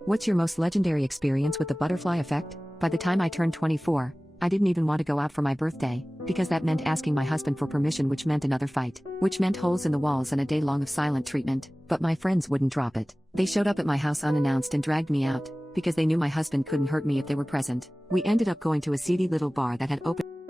What's your most legendary experience with the butterfly effect? By the time I turned 24, I didn't even want to go out for my birthday, because that meant asking my husband for permission, which meant another fight, which meant holes in the walls and a day long of silent treatment. But my friends wouldn't drop it. They showed up at my house unannounced and dragged me out, because they knew my husband couldn't hurt me if they were present. We ended up going to a seedy little bar that had open